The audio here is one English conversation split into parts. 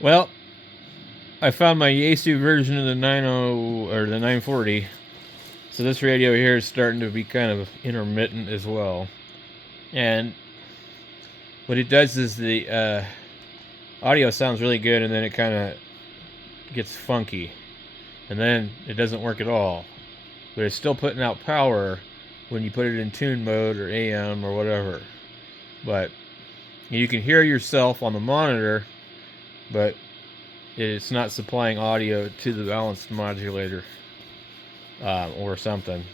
Well, I found my Yaesu version of the 90 or the 940. So this radio here is starting to be kind of intermittent as well. And what it does is the audio sounds really good, and then it kind of gets funky. And then it doesn't work at all. But it's still putting out power when you put it in tune mode or AM or whatever. But you can hear yourself on the monitor, but it's not supplying audio to the balanced modulator or something.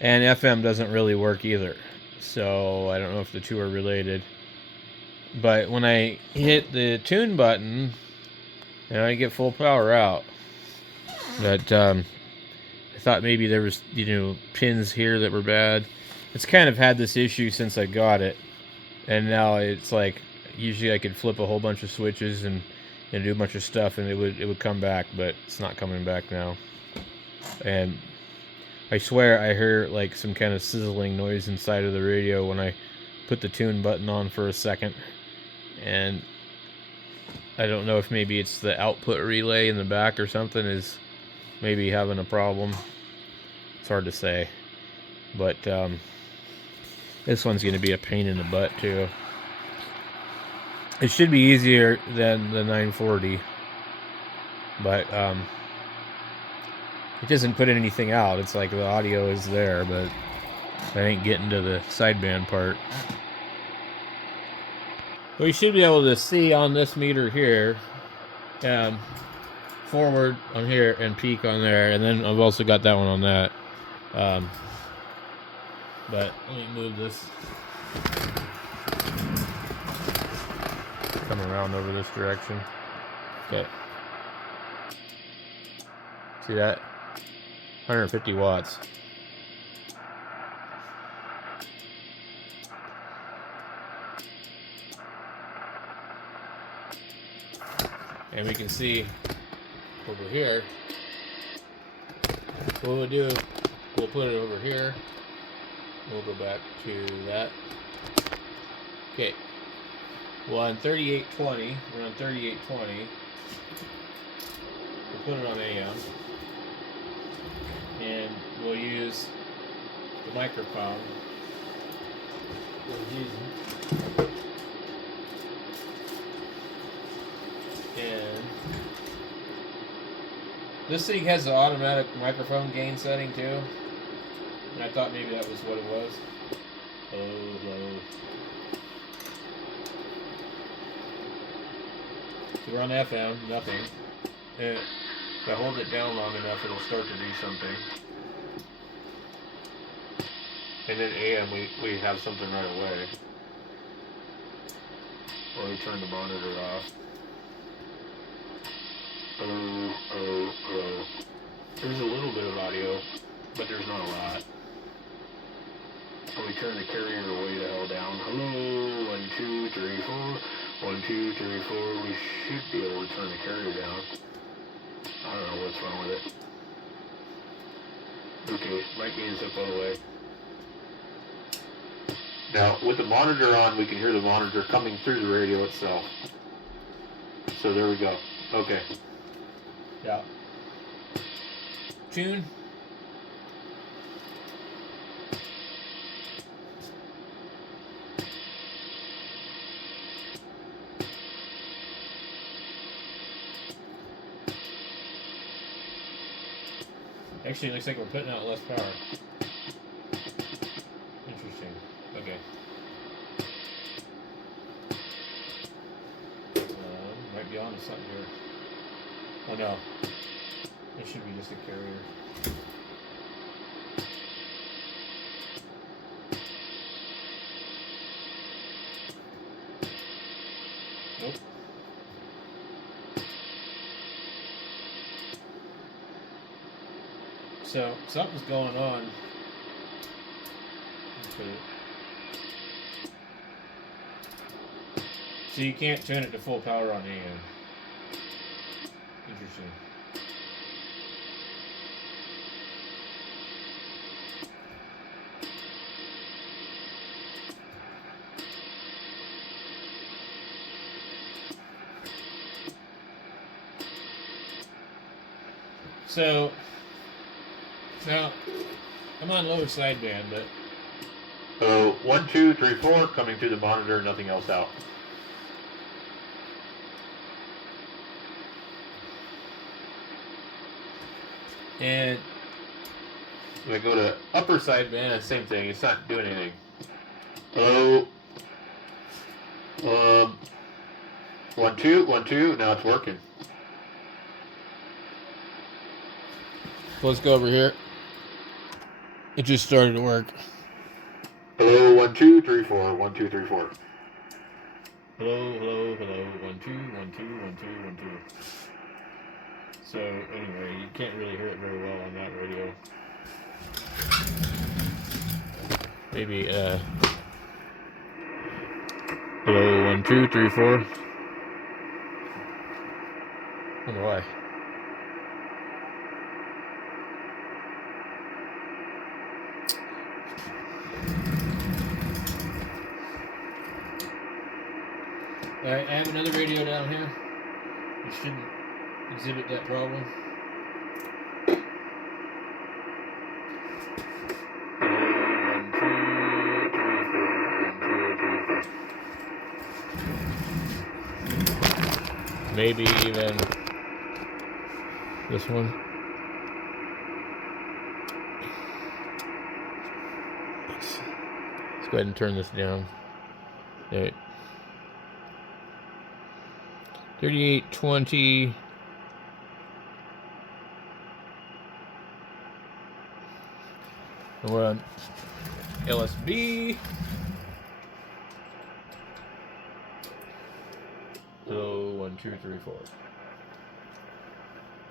And FM doesn't really work either. So I don't know if the two are related. But when I hit the tune button, I get full power out. But I thought maybe there was, pins here that were bad. It's kind of had this issue since I got it. And now it's like, usually I could flip a whole bunch of switches and do a bunch of stuff, and it would come back, but it's not coming back now. And I swear I hear like some kind of sizzling noise inside of the radio when I put the tune button on for a second. And I don't know if maybe it's the output relay in the back or something is maybe having a problem. It's hard to say. But this one's going to be a pain in the butt too. It should be easier than the 940. But it doesn't put anything out. It's like the audio is there, but I ain't getting to the sideband part. Well, you should be able to see on this meter here, forward on here and peak on there, and then I've also got that one on that. But let me move this. Come around over this direction. Okay. See that? 150 watts. And we can see over here, what we'll do, we'll put it over here. We'll go back to that. Okay. Well, on 3820, we're on 3820. We'll put it on AM. And we'll use the microphone we're using. And this thing has an automatic microphone gain setting too. And I thought maybe that was what it was. Low. So we're on FM, nothing. And if I hold it down long enough, it'll start to do something. And then AM, we have something right away. Or we turn the monitor off. There's a little bit of audio, but there's not a lot. And we turn the carrier way the hell down. Hello, 1, 2, 3, 4. 1, 2, 3, 4. We should be able to turn the carrier down. I don't know what's wrong with it. Okay, mic gain's up all the way. Now, with the monitor on, we can hear the monitor coming through the radio itself. So there we go. Okay. Yeah. Tune. Actually, it looks like we're putting out less power. Interesting. Okay. Might be on to something here. Oh no. It should be just a carrier. Nope. So something's going on. Okay. So you can't turn it to full power on AM. Interesting. So now I'm on lower sideband, but So 1, 2, 3, 4 coming through the monitor, nothing else out. and When I go to upper sideband, same thing. It's not doing anything. Hello. 1, 2, 1, 2. Now it's working. let's go over here. It just started to work. Hello. 1, 2, 3, 4. 1, 2, 3, 4. Hello, hello, hello. 1, 2, 1, 2, 1, 2, 1, 2. So anyway, you can't really hear it very well on that radio. Maybe hello, 1, 2, 3, 4. I don't know why. Alright, I have another radio down here. It shouldn't exhibit that problem. Maybe even this one. Let's go ahead and turn this down. There. 3820. We're on LSB. Hello, 1, 2, 3, 4.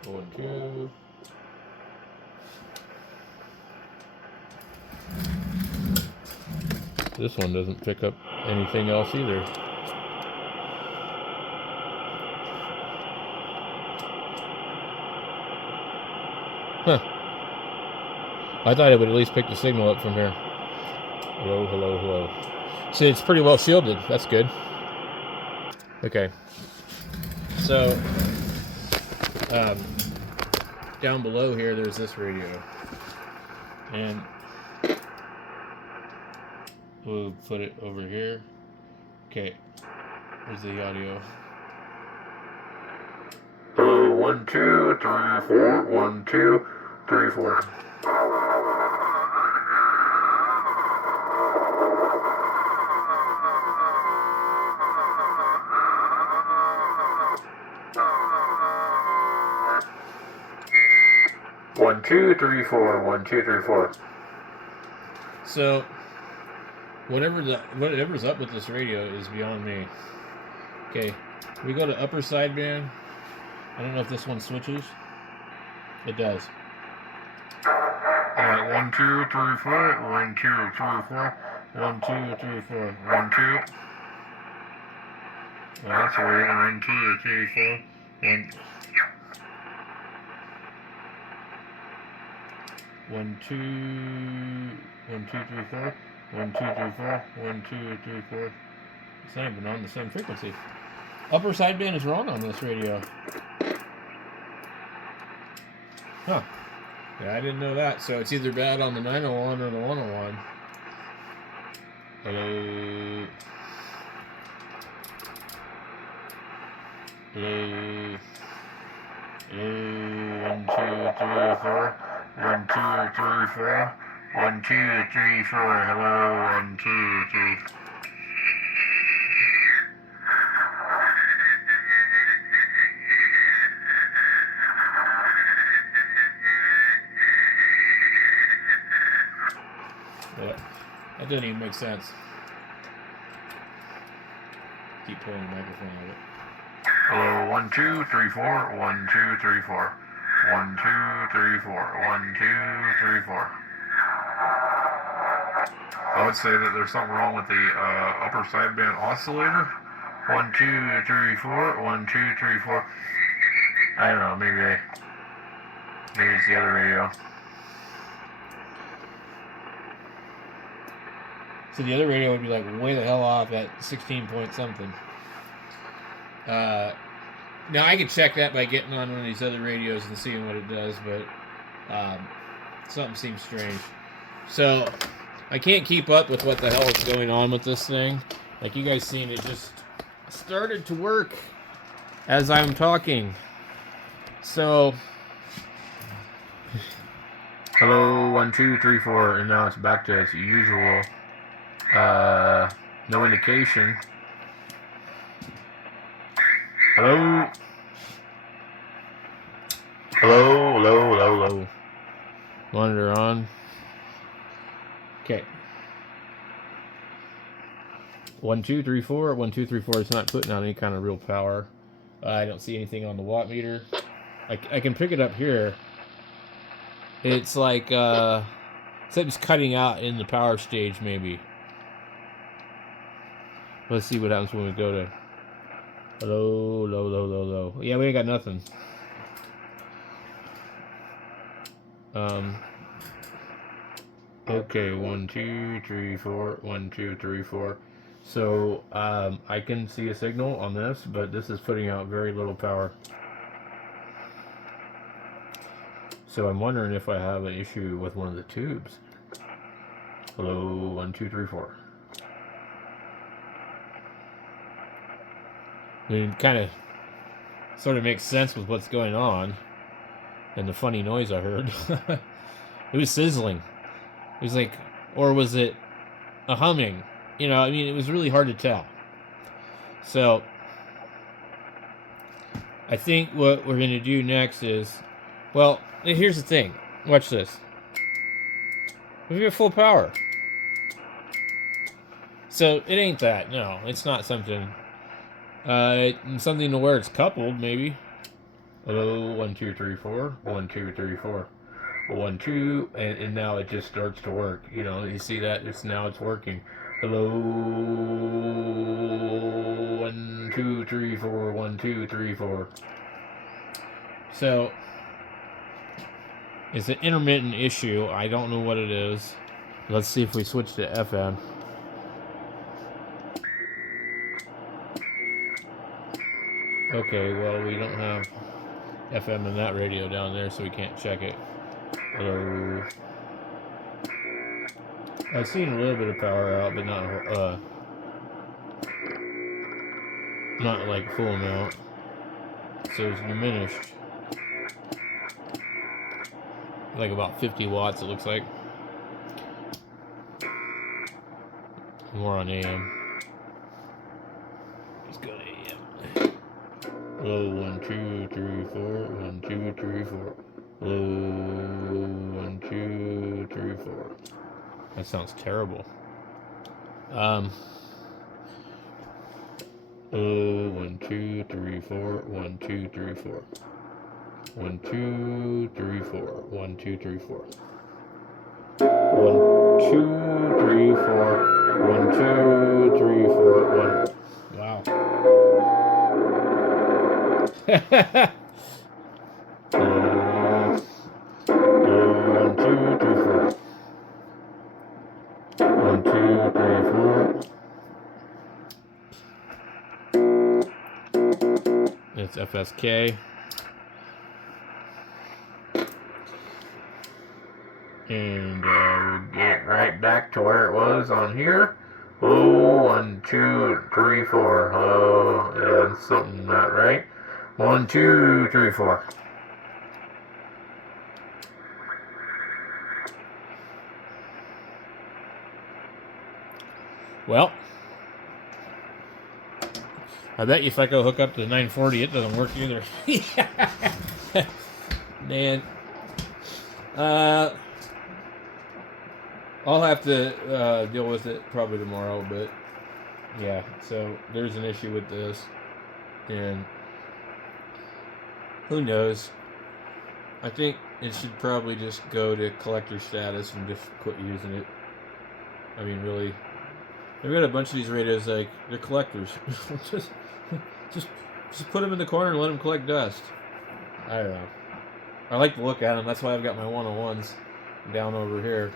1, 2. This one doesn't pick up anything else either. Huh. I thought it would at least pick the signal up from here. Hello, hello, hello. See, it's pretty well shielded. That's good. Okay. So, down below here, there's this radio. And we'll put it over here. Okay. There's the audio. 1, 2, 3, 4. 1, 2, 3, 4. One, 2, 3, 4. 1, 2, 3, 4. So, whatever's up with this radio is beyond me. Okay, we go to upper sideband. I don't know if this one switches. It does. Alright, 1, 2, 3, 4. 1, 2, 3, 4. 1, 2, 3, 4. 1, 2. Oh, that's weird. 1, 2, 3, 4. 1. 1, 2, 1, 2, 3, 4. 1, 2, 3, 4. 1, 2, 3, 4. It's not even on the same frequency. Upper sideband is wrong on this radio. Huh. Yeah, I didn't know that. So it's either bad on the 901 or the 101. Hello. Hello. Hello. 1, 2, 3, 4. 1, 2, 3, 4. 1, 2, 3, 4. Hello. 1, 2, 3. That doesn't even make sense. Keep pulling the microphone out of it. Hello, 1, 2, 3, 4. 1, 2, 3, 4. 1, 2, 3, 4. 1, 2, 3, 4. I would say that there's something wrong with the upper sideband oscillator. 1, 2, 3, 4. 1, 2, 3, 4. I don't know. Maybe it's the other radio. So the other radio would be like way the hell off at 16 point something. Now, I could check that by getting on one of these other radios and seeing what it does, but something seems strange. So, I can't keep up with what the hell is going on with this thing. Like you guys seen, it just started to work as I'm talking. So, hello, 1, 2, 3, 4, and now it's back to its usual. No indication. Hello? Hello. Monitor on. Okay. 1, 2, 3, 4. 1, 2, 3, 4. It's not putting out any kind of real power. I don't see anything on the watt meter. I can pick it up here. It's like something's cutting out in the power stage, maybe. Let's see what happens when we go to low. Yeah, we ain't got nothing. Okay, 1, 2, 3, 4. 1, 2, 3, 4. So I can see a signal on this, but this is putting out very little power. So I'm wondering if I have an issue with one of the tubes. Hello, 1, 2, 3, 4. I mean, kind of sort of makes sense with what's going on and the funny noise I heard. It was sizzling. It was like, or was it a humming? You know, I mean, it was really hard to tell. So I think what we're going to do next is, well, here's the thing. Watch this. We've got full power. So it ain't that. No, it's not something. Something to where it's coupled, maybe. Hello, 1, 2, 3, 4. 1, 2, 3, 4. 1, 2, and now it just starts to work. You know, you see that? It's working. Hello, 1, 2, 3, 4. 1, 2, 3, 4. So it's an intermittent issue. I don't know what it is. Let's see if we switch to FM. Okay, well, we don't have FM in that radio down there, so we can't check it. Hello. I've seen a little bit of power out, but not like full amount. So it's diminished. Like about 50 watts, it looks like. More on AM. Let's go to AM. Hello, 1, 2, 3, 4. 1, 2, 3, 4. Hello, 1, 2, 3, 4. That sounds terrible. Oh, 1, 2, 3, 4. 1, 2, 3, 4. 1, 2, 3, 4. 1, 2, 3, 4. 1, 2, 3, 4. 1, 2, 3, 4. 1. Wow. 1, 2, 3, 4. 1, 2, 3, 4. It's FSK. And we'll get right back to where it was on here. Oh, 1, 2, 3, 4. Oh, and something not right. 1, 2, 3, 4. Well, I bet you if I go hook up to the 940, it doesn't work either. Man. I'll have to deal with it probably tomorrow, but yeah, so there's an issue with this, and who knows? I think it should probably just go to collector status and just quit using it. I mean, really, I've got a bunch of these radios, like, they're collectors. just put them in the corner and let them collect dust. I don't know. I like to look at them. That's why I've got my 101s down over here.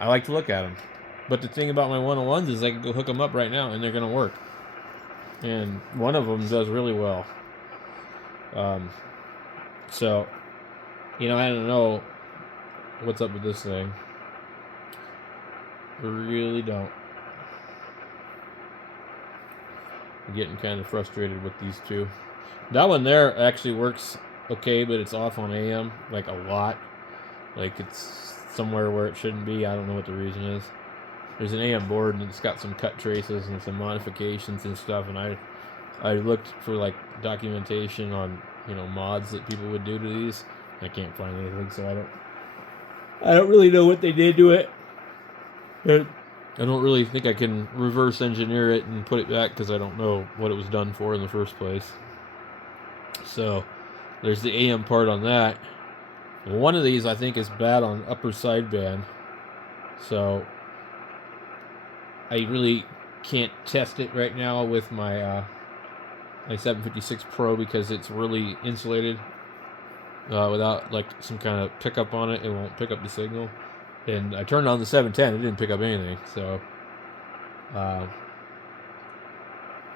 I like to look at them. But the thing about my 101s is I can go hook them up right now and they're going to work. and one of them does really well. So, you know, I don't know what's up with this thing. I really don't. I'm getting kind of frustrated with these two. That one there actually works okay, but it's off on AM, like a lot. Like it's somewhere where it shouldn't be. I don't know what the reason is. There's an AM board and it's got some cut traces and some modifications and stuff, and I looked for like documentation on, you know, mods that people would do to these. I can't find anything, so I don't really know what they did to it. I don't really think I can reverse engineer it and put it back because I don't know what it was done for in the first place. So there's the AM part on that. One of these I think is bad on upper sideband, so I really can't test it right now with my my 756 Pro because it's really insulated. Without like some kind of pickup on it, it won't pick up the signal. And I turned on the 710, it didn't pick up anything. So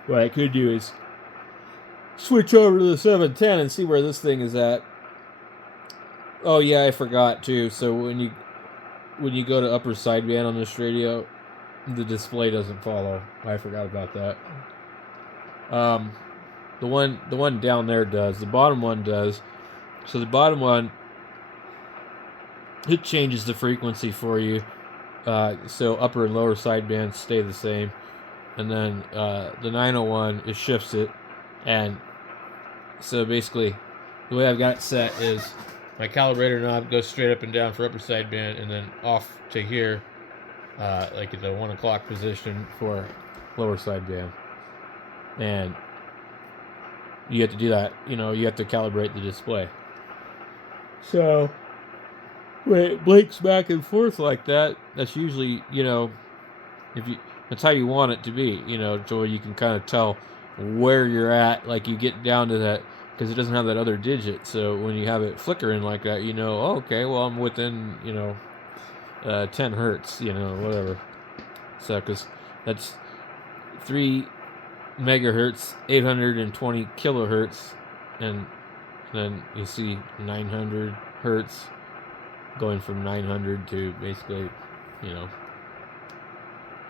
what I could do is switch over to the 710 and see where this thing is at. Oh yeah, I forgot too. So when you go to upper sideband on this radio, the display doesn't follow. I forgot about that. The one down there does. The bottom one does. So the bottom one, it changes the frequency for you. So upper and lower sidebands stay the same, and then the 901 it shifts it, and so basically the way I've got it set is my calibrator knob goes straight up and down for upper sideband, and then off to here, like at the 1 o'clock position for lower sideband, and you have to do that. You know, you have to calibrate the display. So when it blinks back and forth like that, that's usually, you know, that's how you want it to be, you know, so you can kind of tell where you're at. Like you get down to that because it doesn't have that other digit. So when you have it flickering like that, you know, oh, okay, well I'm within, you know, 10 hertz, you know, whatever. So because that's 3 megahertz, 820 kilohertz, and then you see 900 hertz going from 900 to basically, you know,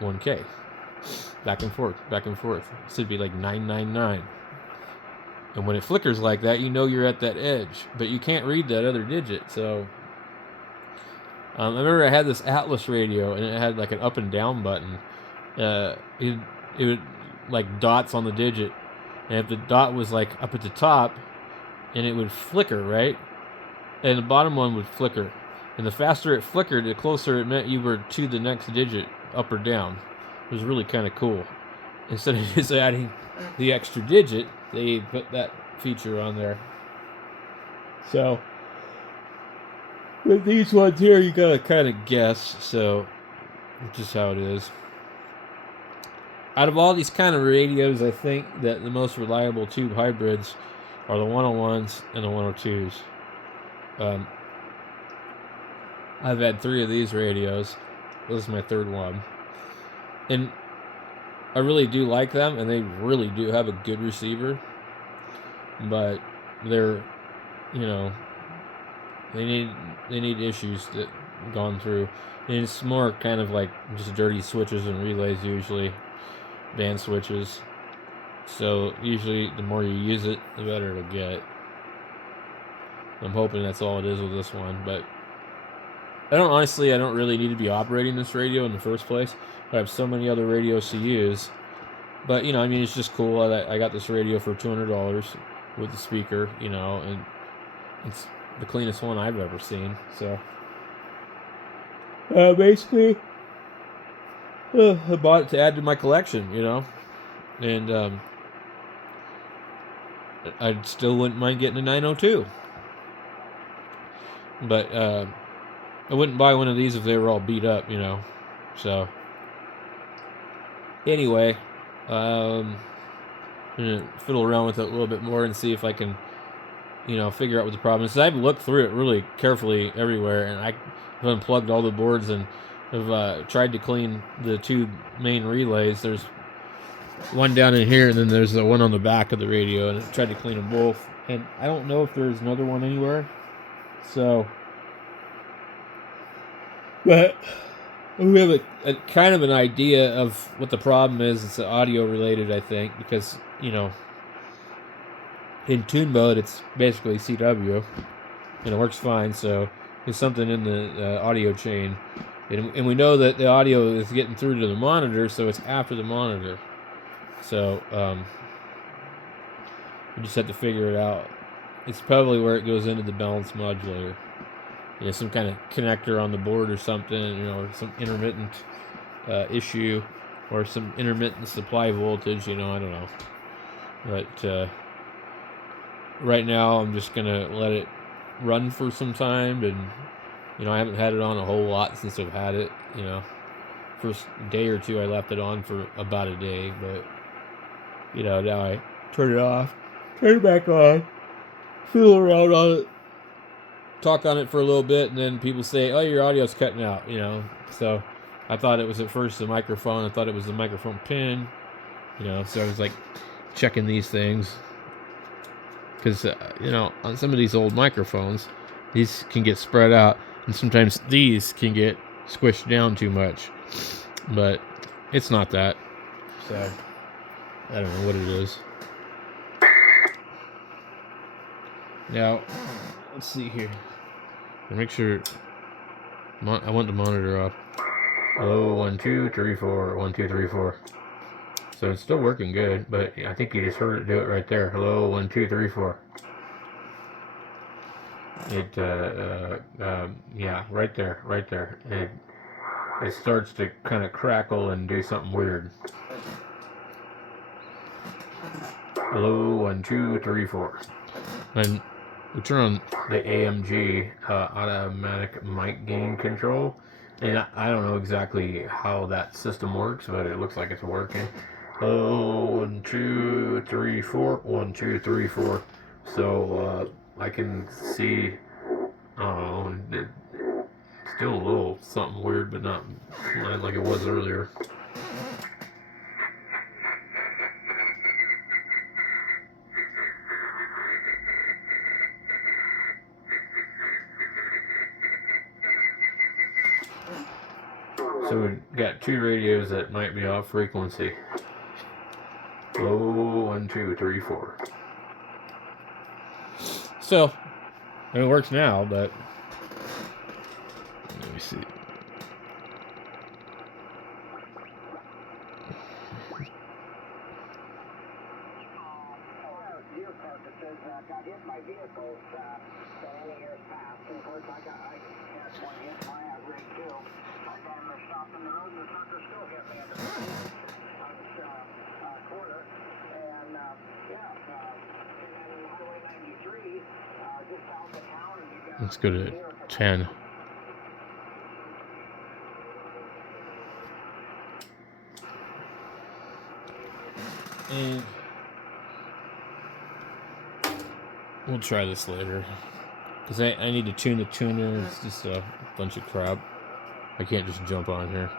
1K. Back and forth, back and forth. It should be like 999. And when it flickers like that, you know you're at that edge, but you can't read that other digit. So I remember I had this Atlas radio, and it had like an up and down button. It would like dots on the digit, and if the dot was like up at the top, and it would flicker, right? And the bottom one would flicker. And the faster it flickered, the closer it meant you were to the next digit, up or down. It was really kind of cool. Instead of just adding the extra digit, they put that feature on there. So with these ones here, you gotta kind of guess. So just how it is. Out of all these kind of radios, I think that the most reliable tube hybrids are the 101s and the 102s. I've had 3 of these radios. This is my 3rd one. And I really do like them, and they really do have a good receiver. But they're, you know, they need issues that gone through. And it's more kind of like just dirty switches and relays usually. Band switches. So usually the more you use it, the better it'll get. I'm hoping that's all it is with this one, but I don't really need to be operating this radio in the first place. I have so many other radios to use. But, you know, I mean, it's just cool. I got this radio for $200 with the speaker, you know, and it's the cleanest one I've ever seen. So, basically, I bought it to add to my collection, you know, and I still wouldn't mind getting a 902. But I wouldn't buy one of these if they were all beat up, you know. So, anyway, I'm gonna fiddle around with it a little bit more and see if I can, you know, figure out what the problem is. I've looked through it really carefully everywhere, and I've unplugged all the boards and have tried to clean the 2 main relays. There's one down in here, and then there's the one on the back of the radio, and I tried to clean them both. And I don't know if there's another one anywhere. So, but we have a kind of an idea of what the problem is. It's audio related, I think, because, you know, in tune mode, it's basically CW, and it works fine. So there's something in the audio chain, and we know that the audio is getting through to the monitor, so it's after the monitor. So we just have to figure it out. It's probably where it goes into the balance modulator. You know, some kind of connector on the board or something, you know, or some intermittent issue, or some intermittent supply voltage, you know, I don't know. But right now I'm just gonna let it run for some time, and, you know, I haven't had it on a whole lot since I've had it, you know. First day or two I left it on for about a day, but, you know, now I turn it off, turn it back on, fool around on it, talk on it for a little bit, and then people say, oh, your audio's cutting out, you know. So I thought it was at first the microphone. I thought it was the microphone pin, you know. So I was like checking these things, because you know, on some of these old microphones, these can get spread out, and sometimes these can get squished down too much, but it's not that. So I don't know what it is. Now let's see here. Make sure I want the monitor off. Hello, 1 2 3 4 1 2 3 4. So it's still working good, but I think you just heard it do it right there. Hello, 1 2 3 4. It yeah, right there. It starts to kind of crackle and do something weird. Hello, 1 2 3 4. And we turn on the AMG automatic mic gain control, and I don't know exactly how that system works, but it looks like it's working. Oh, 1 2 3 4 1 2 3 4. So I can see, it's still a little something weird, but not like it was earlier. So we've got two radios that might be off frequency. Oh, 1 2 3 4. So, I mean, it works now, but let me see. Got hit by vehicles in years past. And of course, I had one hit my rig too. I damn near stopped in the road, and the sucker still hit me in the on this corner. And and Highway 93, just south of town, and you got. Let's go to 10. And we'll try this later, because I need to tune the tuner. It's just a bunch of crap. I can't just jump on here.